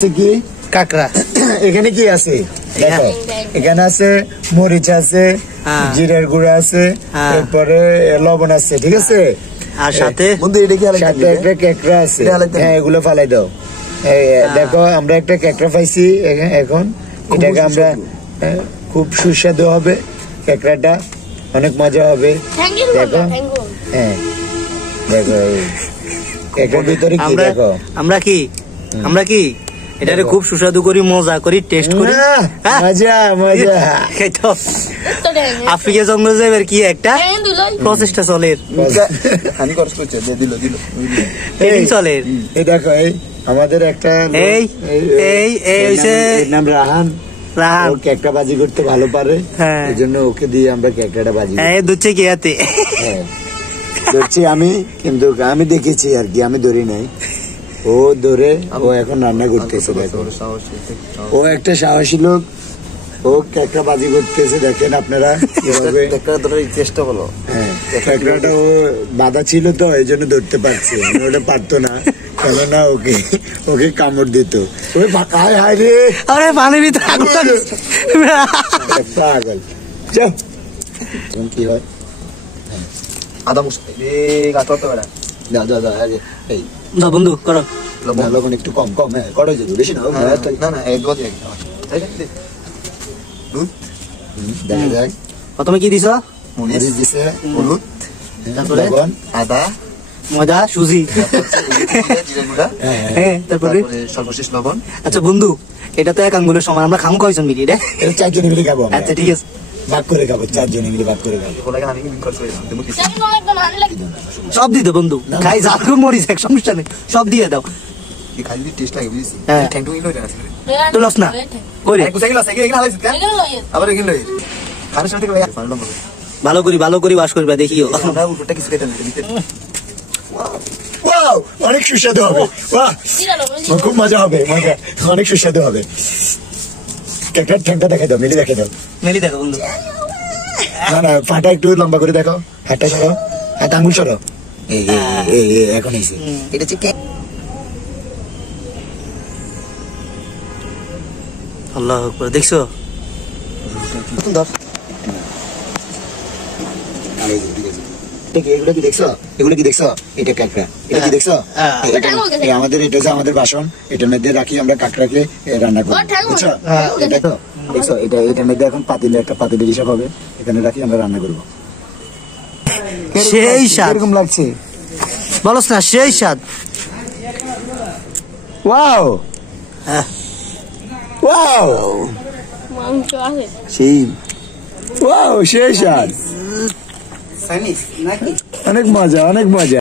কি কাকড়া এখানে কি আছে দেখো এখানে আছে মরিচ আছে জিরার গুঁড়া আছে তারপরে লবণ আছে ঠিক আছে আর সাথে বন্ধু এটা কি সাথে একটা কাকড়া আছে হ্যাঁ এগুলো ফালাই দাও দেখো আমরা একটা কাকড়া পাইছি এখন এটাকে আমরা খুব সুস্বাদু হবে কাকড়াটা অনেক মজা হবে দেখো হ্যাঁ দেখো কাকড়ার ভিতরে কি দেখো আমরা কি এটারে খুব সুস্বাদু করি মজা করি টেস্ট করি মজা মজা খাইতো আফ্রিকা জঙ্গল যাবার কি একটা প্রচেষ্টা চলে হানি খরচ করছে দিল চলে এই দেখো এই আমাদের একটা এই হইছে নাম রাহান ও কেকটা বাজি করতে ভালো পারে এই জন্য ওকে দিয়ে আমরা কেকটা বাজি দুচ্ছে কি হাতে ধরছি আমি কিন্তু আমি দেখেছি আর কি আমি ধরি নাই ও ধরে ও এখন রান্না করতেছে ও একটা সাহসী লোক ও কেকটা বাজি করতেছে দেখেন আপনারা কিভাবে চেষ্টা বলো কেকড়াটা ও বাধা ছিল তো এই জন্য ধরতে পারছে ওটা পারতো না কেননা ওকে কামড় দিত ওই হায় হায় রে আরে পানির ভিতরে আগুন পাগল যাও কি হয় আদা মশলা এই বন্ধু করো লবণ একটু কম কম হ্যাঁ করো যদি বেশি না দেখা যাক প্রথমে কি দিছো মরিচ দিছে হলুদ তারপরে লবণ আদা ময়দা সুজি তারপরে সর্বশেষ লবণ আচ্ছা বন্ধু এটা তো এক আঙ্গুলের সমান আমরা খামু কয়জন মিলি রে এটা চারজনে মিলে খাবো আচ্ছা ঠিক আছে ভাগ করে খাবো চারজনে মিলে ভাগ করে খাবো সব দিয়ে দাও বন্ধু খাই যা মরিচ এক সমস্যা নেই সব দিয়ে দাও তো লস না ভালো করি বাস করবে দেখিও অনেক সুস্বাদু হবে খুব মজা হবে মজা অনেক সুস্বাদু হবে কেকটার ঠ্যাংটা দেখাই দাও মেলি দেখো বন্ধু না ফাটা একটু লম্বা করে দেখো হাতটা সরো হাত আঙুল সরো এখন এসে এটা হচ্ছে কেক আল্লাহু আকবার দেখছো এগুলো কি দেখছো এটা কাঁকড়া এটা কি দেখছো আমাদের এটা হচ্ছে আমাদের বাসন এটার মধ্যে রাখি আমরা কাঁকড়াকে রান্না করি বুঝছো দেখো দেখছো এটার মধ্যে এখন একটা পাতিলের হিসাব হবে এখানে রাখি আমরা রান্না করবো সেই স্বাদ এরকম লাগছে বলস না সেই স্বাদ ওয়াও ওয়াও সেই ওয়াও সেই স্বাদ অনেক মজা